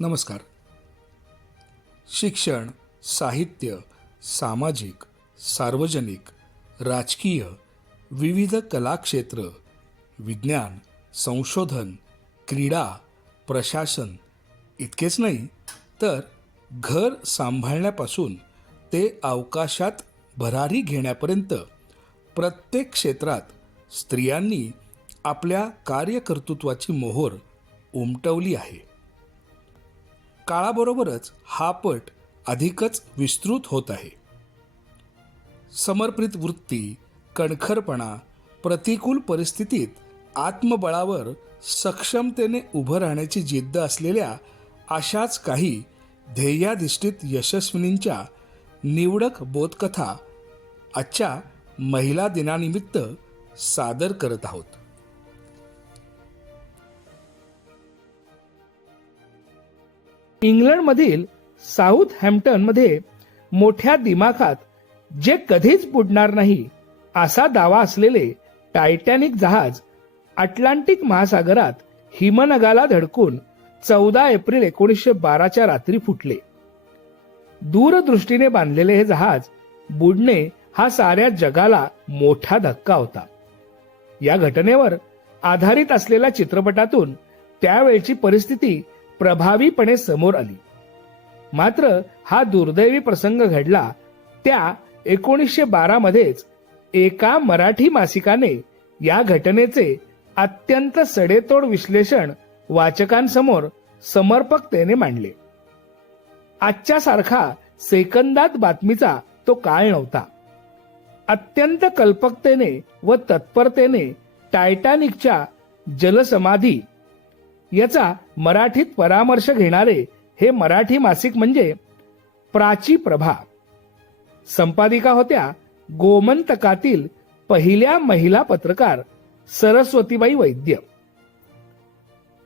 नमस्कार. शिक्षण, साहित्य, सामाजिक, सार्वजनिक, राजकीय, विविध कलाक्षेत्र, विज्ञान, संशोधन, क्रीडा, प्रशासन इतकेच नाही तर घर सांभाळण्यापासून ते अवकाशात भरारी घेण्यापर्यंत प्रत्येक क्षेत्रात स्त्रियांनी आपल्या कार्यकर्तृत्वाची मोहोर उमटवली आहे. काळाबरोबरच हा पट अधिकच विस्तृत होत आहे. समर्पित वृत्ती, कणखरपणा, प्रतिकूल परिस्थितीत आत्मबळावर सक्षमतेने उभं राहण्याची जिद्द असलेल्या अशाच काही ध्येयाधिष्ठित यशस्विनींच्या निवडक बोधकथा आजच्या महिला दिनानिमित्त सादर करत आहोत. इंग्लंडमधील साऊथहॅम्प्टनमध्ये मोठ्या दिमाखात जे कधीच बुडणार नाही असा दावा असलेले टायटॅनिक जहाज अटलांटिक महासागरात हिमनगाला धडकून 14 एप्रिल 1912च्या रात्री फुटले. दूरदृष्टीने बांधलेले हे जहाज बुडणे हा साऱ्या जगाला मोठा धक्का होता. या घटनेवर आधारित असलेल्या चित्रपटातून त्यावेळची परिस्थिती प्रभावीपणे समोर आली. मात्र हा दुर्दैवी प्रसंग घडला त्या 1912 मध्येच एका मराठी मासिकाने या घटनेचे अत्यंत सडेतोड विश्लेषण वाचकांसमोर समर्पकतेने मांडले. आजच्या सारखा सेकंदात बातमीचा तो काळ नव्हता. अत्यंत कल्पकतेने व तत्परतेने टायटॅनिकच्या जलसमाधी याचा मराठीत परामर्श घेणारे हे मराठी मासिक म्हणजे प्राची प्रभा. संपादिका होत्या गोमंतकातील पहिल्या महिला पत्रकार सरस्वतीबाई वैद्य.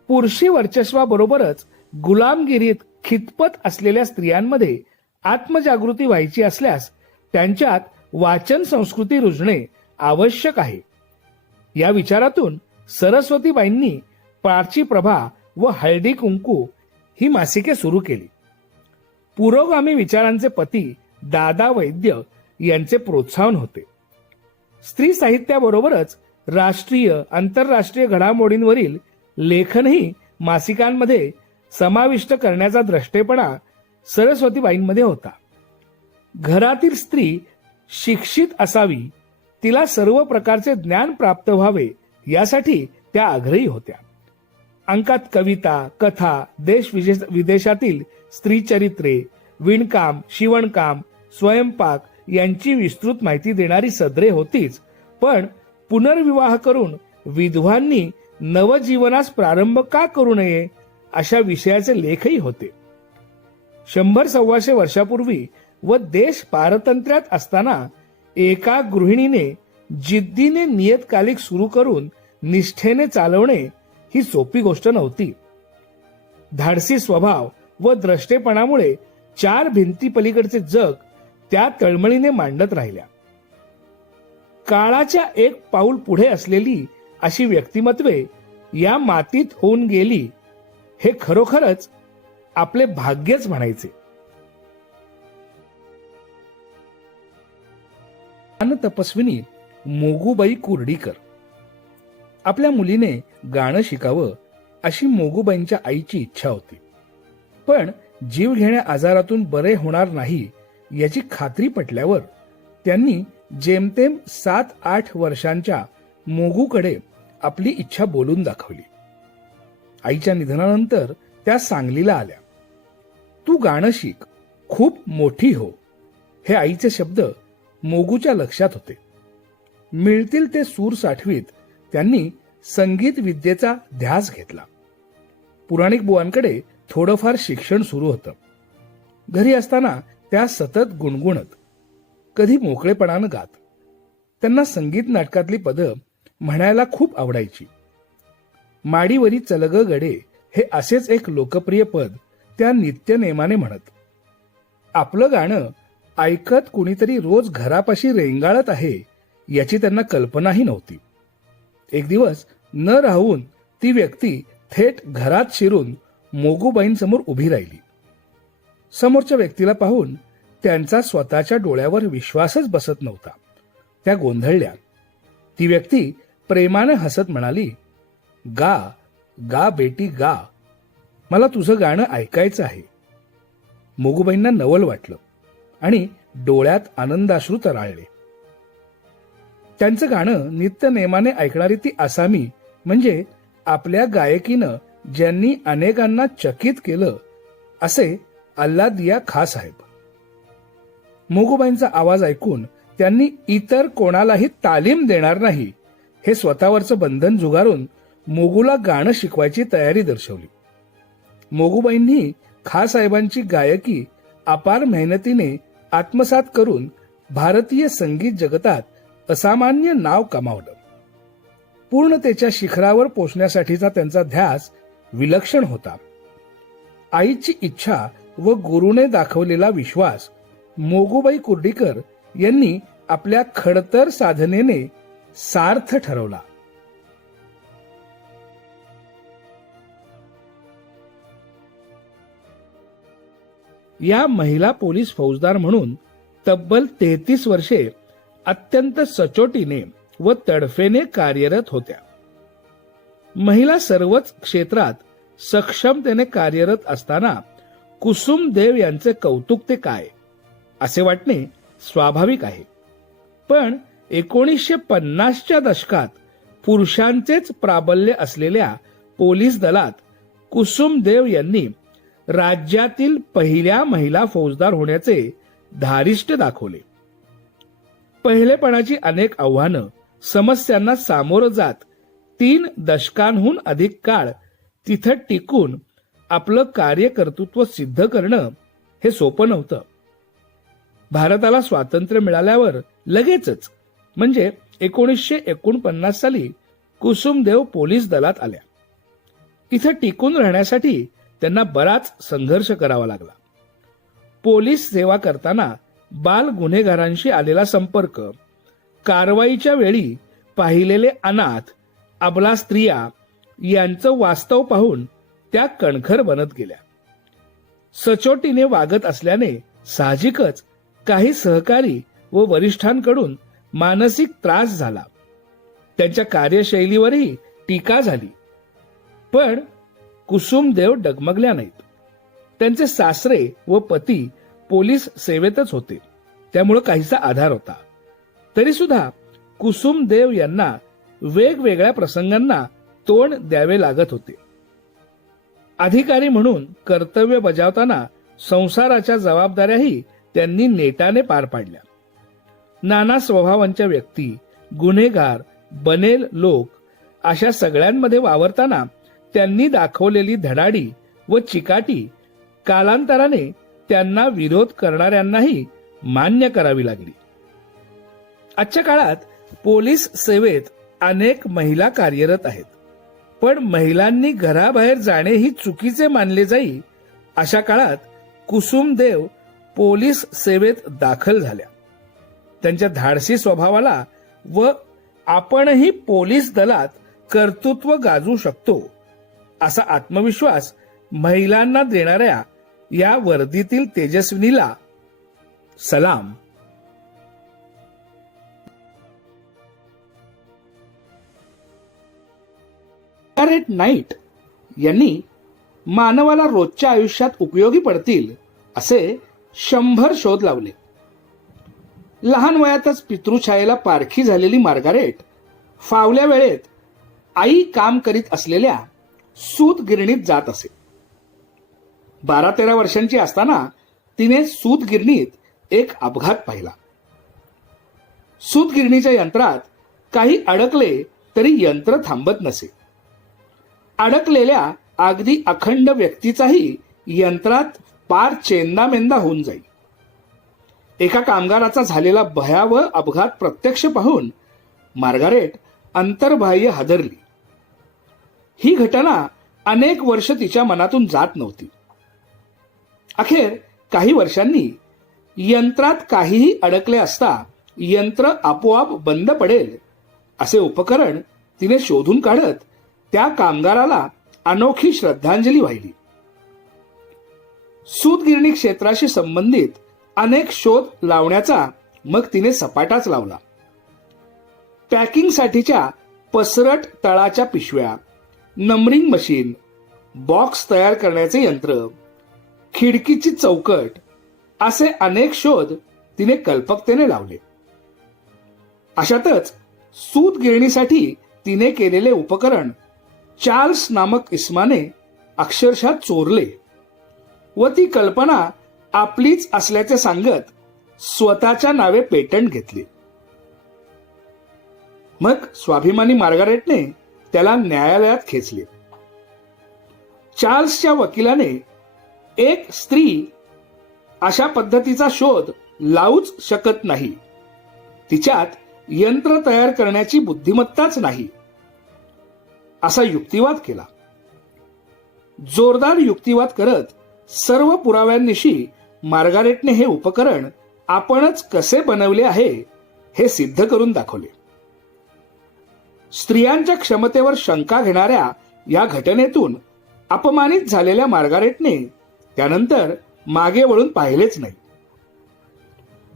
पुरुषी वर्चस्वाबरोबरच गुलामगिरीत खितपत असलेल्या स्त्रियांमध्ये आत्मजागृती व्हायची असल्यास त्यांच्यात वाचन संस्कृती रुजणे आवश्यक आहे. या विचारातून सरस्वतीबाईंनी प्राची प्रभा व हळदी कुंकू ही मासिके सुरू केली. पुरोगामी विचारांचे पती दादा वैद्य यांचे प्रोत्साहन होते. स्त्री साहित्याबरोबरच राष्ट्रीय आंतरराष्ट्रीय घडामोडींवरील लेखनही मासिकांमध्ये समाविष्ट करण्याचा द्रष्टेपणा सरस्वतीबाईंमध्ये होता. घरातील स्त्री शिक्षित असावी, तिला सर्व प्रकारचे ज्ञान प्राप्त व्हावे यासाठी त्या आग्रही होत्या. अंकात कविता, कथा, देश विदेशातील स्त्री चरित्रे, विणकाम, शिवणकाम, स्वयंपाक यांची विस्तृत माहिती देणारी सदरे होतीच, पण पुनर्विवाह करून विधवांनी नवजीवनास प्रारंभ का करू नये अशा विषयाचे लेखही होते. 100-125 वर्षापूर्वी व देश पारतंत्र्यात असताना एका गृहिणीने जिद्दीने नियतकालिक सुरू करून निष्ठेने चालवणे ही सोपी गोष्ट नव्हती. धाडसी स्वभाव व द्रष्टेपणामुळे 4 भिंती पलीकडचे जग त्या तळमळीने मांडत राहिल्या. काळाच्या एक पाऊल पुढे असलेली अशी व्यक्तिमत्वे या मातीत होऊन गेली हे खरोखरच आपले भाग्यच म्हणायचे. तपस्विनी मोगूबाई कुर्डीकर. आपल्या मुलीने गाणं शिकावं अशी मोगूबाईंच्या आईची इच्छा होती. पण जीवघेण्या आजारातून बरे होणार नाही याची खात्री पटल्यावर त्यांनी जेमतेम 7-8 वर्षांच्या मोगूकडे आपली इच्छा बोलून दाखवली. आईच्या निधनानंतर त्या सांगलीला आल्या. तू गाणं शिक, खूप मोठी हो, हे आईचे शब्द मोगूच्या लक्षात होते. मिळतील ते सूर साठवीत त्यांनी संगीत विद्येचा ध्यास घेतला. पुराणिक बुवांकडे थोडंफार शिक्षण सुरू होतं. घरी असताना त्या सतत गुणगुणत, कधी मोकळेपणानं गात. त्यांना संगीत नाटकातली पदं म्हणायला खूप आवडायची. माडीवरी चलग गडे हे असेच एक लोकप्रिय पद त्या नित्यनेमाने म्हणत. आपलं गाणं ऐकत कुणीतरी रोज घरापाशी रेंगाळत आहे याची त्यांना कल्पनाही नव्हती. एक दिवस न राहून ती व्यक्ती थेट घरात शिरून मोगूबाईंसमोर उभी राहिली. समोरच्या व्यक्तीला पाहून त्यांचा स्वतःच्या डोळ्यावर विश्वासच बसत नव्हता. त्या गोंधळल्या. ती व्यक्ती प्रेमाने हसत म्हणाली, गा गा बेटी गा, मला तुझं गाणं ऐकायचं आहे. मोगूबाईंना नवल वाटलं आणि डोळ्यात आनंदाश्रू तराळले. त्यांचं गाणं नित्यनेमाने ऐकणारी ती आसामी म्हणजे आपल्या गायकीनं ज्यांनी अनेकांना चकित केलं असे अल्लादिया खा साहेब. मोगूबाईंचा आवाज ऐकून त्यांनी इतर कोणालाही तालीम देणार नाही हे स्वतःवरचं बंधन झुगारून मोगूला गाणं शिकवायची तयारी दर्शवली. मोगूबाईंनी खा साहेबांची गायकी अपार मेहनतीने आत्मसात करून भारतीय संगीत जगतात असामान्य नाव कमावलं. पूर्णतेच्या शिखरावर पोचण्यासाठीचा त्यांचा ध्यास विलक्षण होता. आईची इच्छा व गुरुने दाखवलेला विश्वास मोगूबाई कुर्डीकर यांनी आपल्या खडतर साधनेने सार्थ ठरवला. या महिला पोलीस फौजदार म्हणून तब्बल 33 वर्षे अत्यंत सचोटीने व तडफेने कार्यरत होत्या. महिला सर्वच क्षेत्रात सक्षमतेने कार्यरत असताना कुसुम देव यांचे कौतुक ते काय असे वाटणे स्वाभाविक आहे. पण 1950च्या दशकात पुरुषांचेच प्राबल्य असलेल्या पोलीस दलात कुसुम देव यांनी राज्यातील पहिल्या महिला फौजदार होण्याचे धारिष्ट दाखवले. पहिलेपणाची अनेक आव्हानं समस्यांना सामोरं जात 3 दशकांहून अधिक काळ तिथं टिकून आपलं कार्यकर्तृत्व सिद्ध करणं हे सोपं नव्हतं. भारताला स्वातंत्र्य मिळाल्यावर लगेचच म्हणजे 1949 साली कुसुमदेव पोलीस दलात आल्या. इथं टिकून राहण्यासाठी त्यांना बराच संघर्ष करावा लागला. पोलीस सेवा करताना बाल गुन्हेगारांशी आलेला संपर्क, कारवाईच्या वेळी पाहिलेले अनाथ, अबला स्त्रिया यांचं वास्तव पाहून त्या कणखर बनत गेल्या. सचोटीने वागत असल्याने साहजिकच काही सहकारी व वरिष्ठांकडून मानसिक त्रास झाला. त्यांच्या कार्यशैलीवरही टीका झाली. पण कुसुमदेव डगमगल्या नाहीत. त्यांचे सासरे व पती पोलीस सेवेतच होते, त्यामुळे काहीसा आधार होता. तरी सुद्धा कुसुमदेव यांना वेगवेगळ्या प्रसंगांना तोंड द्यावे लागत होते. अधिकारी म्हणून कर्तव्य बजावताना संसाराच्या जबाबदाऱ्याही त्यांनी नेटाने पार पाडल्या. नाना स्वभावांच्या व्यक्ती, गुन्हेगार, बनेल लोक अशा सगळ्यांमध्ये वावरताना त्यांनी दाखवलेली धडाडी व चिकाटी कालांतराने त्यांना विरोध करणाऱ्यांनाही मान्य करावी लागली. आजच्या काळात पोलीस सेवेत अनेक महिला कार्यरत आहेत, पण महिलांनी घराबाहेर जाणे ही चुकीचे मानले जाईल अशा काळात कुसुमदेव पोलीस सेवेत दाखल झाल्या. त्यांच्या धाडसी स्वभावाला व आपणही पोलीस दलात कर्तृत्व गाजवू शकतो असा आत्मविश्वास महिलांना देणाऱ्या या वर्दीतील तेजस्विनीला सलाम. मार्गारेट नाईट यांनी मानवाला रोजच्या आयुष्यात उपयोगी पडतील असे 100 शोध लावले. लहान वयातच पितृछायेला पारखी झालेली मार्गारेट फावल्या वेळेत आई काम करीत असलेल्या सूत गिरणीत जात असे. 12-13 वर्षांची असताना तिने सूत गिरणीत एक अपघात पाहिला. सूत गिरणीच्या यंत्रात काही अडकले तरी यंत्र थांबत नसे. अडकलेल्या अगदी अखंड व्यक्तीचाही यंत्रात पार चेंदामेंदा होऊन जाई. एका कामगाराचा झालेला भयावह अपघात प्रत्यक्ष पाहून मार्गारेट अंतर्बाह्य हादरली. ही घटना अनेक वर्ष तिच्या मनातून जात नव्हती. अखेर काही वर्षांनी यंत्रात काहीही अडकले असता यंत्र आपोआप बंद पडेल असे उपकरण तिने शोधून काढत त्या कामगाराला अनोखी श्रद्धांजली वाहिली. सूतगिरणी क्षेत्राशी संबंधित अनेक शोध लावण्याचा मग तिने सपाटाच लावला. पॅकिंगसाठीच्या पसरट तळाच्या पिशव्या, नंबरिंग मशीन, बॉक्स तयार करण्याचे यंत्र, खिडकीची चौकट असे अनेक शोध तिने कल्पकतेने लावले. अशातच सूतगिरणीसाठी तिने केलेले उपकरण चार्ल्स नामक इस्माने अक्षरशः चोरले व ती कल्पना आपलीच असल्याचे सांगत स्वतःच्या नावे पेटंट घेतले. मग स्वाभिमानी मार्गारेटने त्याला न्यायालयात खेचले. चार्ल्सच्या वकिलाने एक स्त्री अशा पद्धतीचा शोध लावूच शकत नाही, तिच्यात यंत्र तयार करण्याची बुद्धिमत्ताच नाही, असा युक्तिवाद केला. जोरदार युक्तिवाद करत सर्व पुराव्यांनिशी मार्गारेटने हे उपकरण आपणच कसे बनवले आहे हे सिद्ध करून दाखवले. स्त्रियांच्या क्षमतेवर शंका घेणाऱ्या या घटनेतून अपमानित झालेल्या मार्गारेटने त्यानंतर मागे वळून पाहिलेच नाही.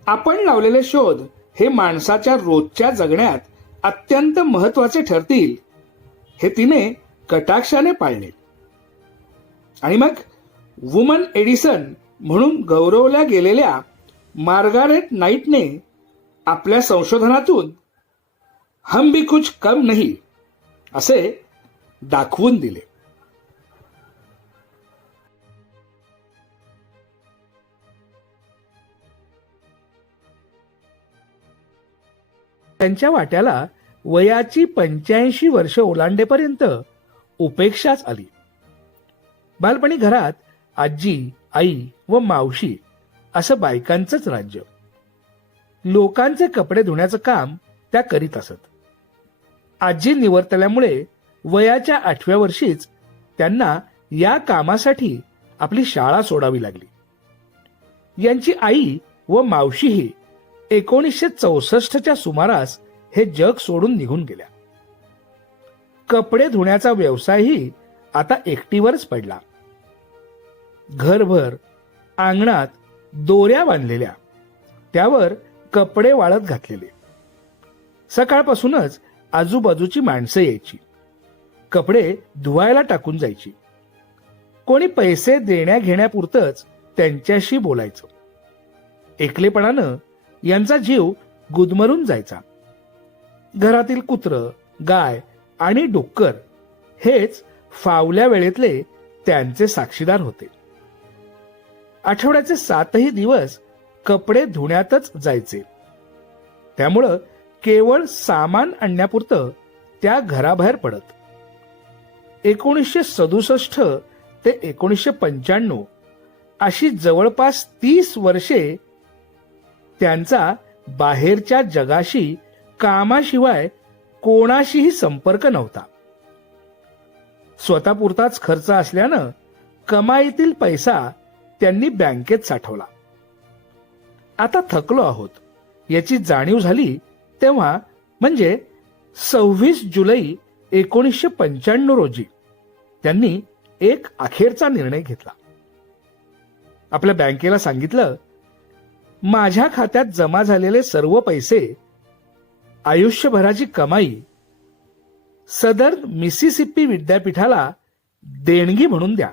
आपण लावलेले शोध हे माणसाच्या रोजच्या जगण्यात अत्यंत महत्वाचे ठरतील हे तिने कटाक्षाने पाळले. आणि मग वुमन एडिसन म्हणून गौरवल्या गेलेल्या मार्गारेट नाईटने आपल्या संशोधनातून हम भी कुछ कम नहीं असे दाखवून दिले. त्यांच्या वाट्याला वयाची 85 वर्ष ओलांडेपर्यंत उपेक्षाच आली. बालपणी घरात आजी, आई व मावशी असं बायकांचंच राज्य. लोकांचे कपडे धुण्याचं काम त्या करीत असत. आजी निवर्तल्यामुळे वयाच्या 8व्या वर्षीच त्यांना या कामासाठी आपली शाळा सोडावी लागली. यांची आई व मावशीही 1964च्या सुमारास हे जग सोडून निघून गेल्या. कपडे धुण्याचा व्यवसायही आता एकटीवरच पडला. घरभर अंगणात दोऱ्या बांधलेल्या, त्यावर कपडे वाळत घातलेले. सकाळपासूनच आजूबाजूची माणसं यायची, कपडे धुवायला टाकून जायची. कोणी पैसे देण्या घेण्यापुरतच त्यांच्याशी बोलायचं. एकलेपणानं यांचा जीव गुदमरून जायचा. घरातील कुत्रं, गाय आणि डुक्कर हेच फावल्या वेळेतले त्यांचे साक्षीदार होते. आठवड्याचे 7ही दिवस कपडे धुण्यातच जायचे. त्यामुळं केवळ सामान आणण्यापुरतं त्या घराबाहेर पडत. 1967 ते 1995 अशी जवळपास 30 वर्षे त्यांचा बाहेरच्या जगाशी कामाशिवाय कोणाशीही संपर्क नव्हता. स्वतःपुरताच खर्च असल्यानं कमाईतील पैसा त्यांनी बँकेत साठवला. आता थकलो आहोत याची जाणीव झाली तेव्हा, म्हणजे 26 जुलै 1995 रोजी त्यांनी एक अखेरचा निर्णय घेतला. आपल्या बँकेला सांगितलं, माझ्या खात्यात जमा झालेले सर्व पैसे, आयुष्यभराची कमाई सदर मिसिसिपी विद्यापीठाला देणगी म्हणून द्या.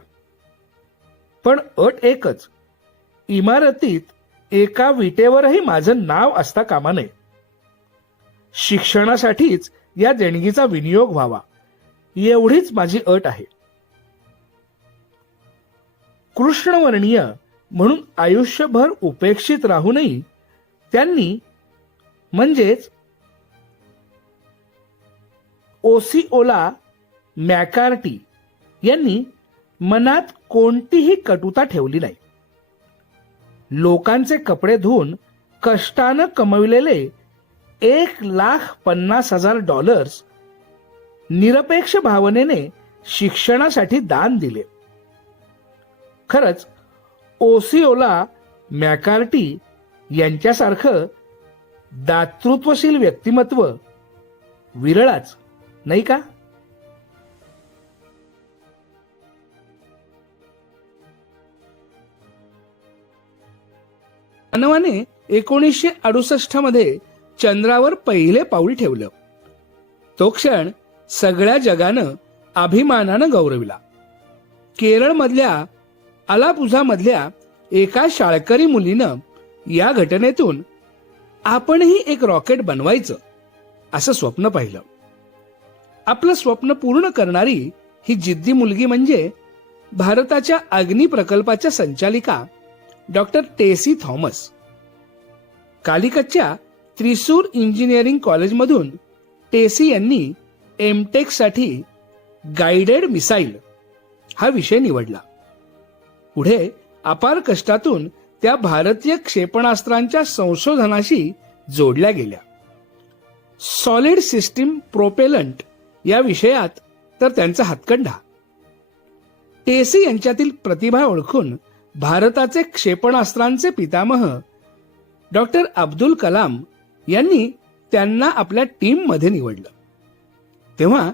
पण अट एकच, इमारतीत एका विटेवरही माझं नाव असता कामा नये. शिक्षणासाठीच या देणगीचा विनियोग व्हावा, एवढीच माझी अट आहे. कृष्णवर्णीय म्हणून आयुष्यभर उपेक्षित राहूनही त्यांनी, म्हणजेच ओसिओला मॅकार्टी यांनी मनात कोणतीही कटुता ठेवली नाही. लोकांचे कपडे धुवून कष्टानं कमविलेले $1,50,000 निरपेक्ष भावनेने शिक्षणासाठी दान दिले. खरंच ओसिओला मॅकार्टी यांच्यासारखं दातृत्वशील व्यक्तिमत्व विरळच नाही का? मानवाने 1968 मध्ये चंद्रावर पहिले पाऊल ठेवलं. तो क्षण सगळ्या जगानं अभिमानानं गौरविला. केरळमधल्या अलापुझामधल्या एका शाळकरी मुलीनं या घटनेतून आपणही एक रॉकेट बनवायचं असं स्वप्न पाहिलं. आपलं स्वप्न पूर्ण करणारी ही जिद्दी मुलगी म्हणजे भारताच्या अग्नी प्रकल्पाच्या संचालिका डॉक्टर टेसी थॉमस. कालिकतच्या त्रिसूर इंजिनिअरिंग कॉलेजमधून टेसी यांनी एमटेक साठी गाइडेड मिसाईल हा विषय निवडला. पुढे अपार कष्टातून त्या भारतीय क्षेपणास्त्रांच्या संशोधनाशी जोडल्या गेल्या. सॉलिड सिस्टीम प्रोपेलंट या विषयात तर त्यांचा हातखंडा. टेसी यांच्यातील प्रतिभा ओळखून भारताचे क्षेपणास्त्रांचे पितामह डॉक्टर अब्दुल कलाम यांनी त्यांना आपल्या टीम मध्ये निवडलं. तेव्हा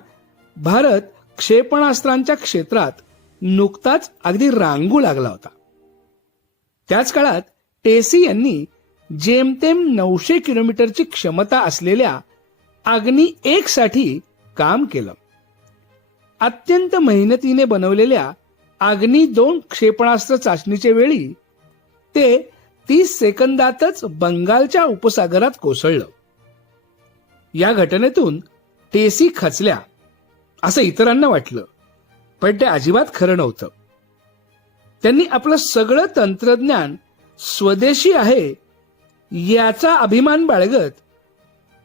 भारत क्षेपणास्त्रांच्या क्षेत्रात नुकताच अगदी रांगू लागला होता. त्याच काळात टेसी यांनी जेमतेम 900 किलोमीटरची क्षमता असलेल्या अग्नी 1 साठी काम केलं. अत्यंत मेहनतीने बनवलेल्या अग्नी 2 क्षेपणास्त्र चाचणीच्या वेळी ते 30 सेकंदातच बंगालच्या उपसागरात कोसळलं. या घटनेतून टेसी खचल्या असं इतरांना वाटलं, पण ते अजिबात खरं नव्हतं. त्यांनी आपलं सगळं तंत्रज्ञान स्वदेशी आहे याचा अभिमान बाळगत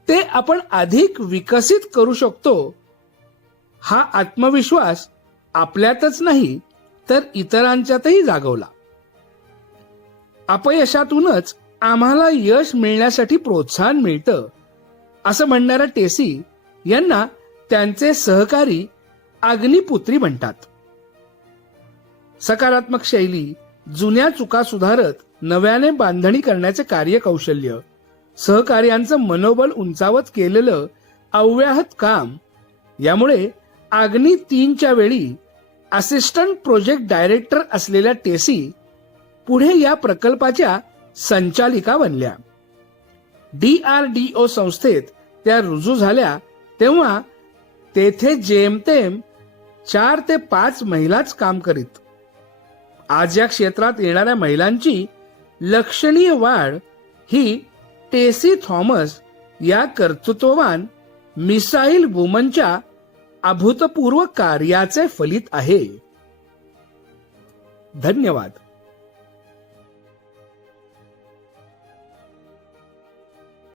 ते आपण अधिक विकसित करू शकतो हा आत्मविश्वास आपल्यातच नाही तर इतरांच्यातही जागवला. अपयशातूनच आम्हाला यश मिळण्यासाठी प्रोत्साहन मिळतं असं म्हणणाऱ्या टेसी यांना त्यांचे सहकारी अग्निपुत्री म्हणतात. सकारात्मक शैली, जुन्या चुका सुधारत नव्याने बांधणी करण्याचे कार्यकौशल्य, सहकार्यांचं मनोबल उंचावत केलेलं अव्याहत काम यामुळे अग्नी 3च्या वेळी असिस्टंट प्रोजेक्ट डायरेक्टर असलेल्या टेसी पुढे या प्रकल्पाच्या संचालिका बनल्या. DRDO संस्थेत त्या रुजू झाल्या तेव्हा तेथे जेमतेम 4 ते 5 महिलाच काम करीत. आज या क्षेत्रात येणाऱ्या महिलांची लक्षणीय वाढ ही टेसी थॉमस या कर्तृत्ववान मिसाईल वुमनच्या अभूतपूर्व कार्याचे फलित आहे. धन्यवाद.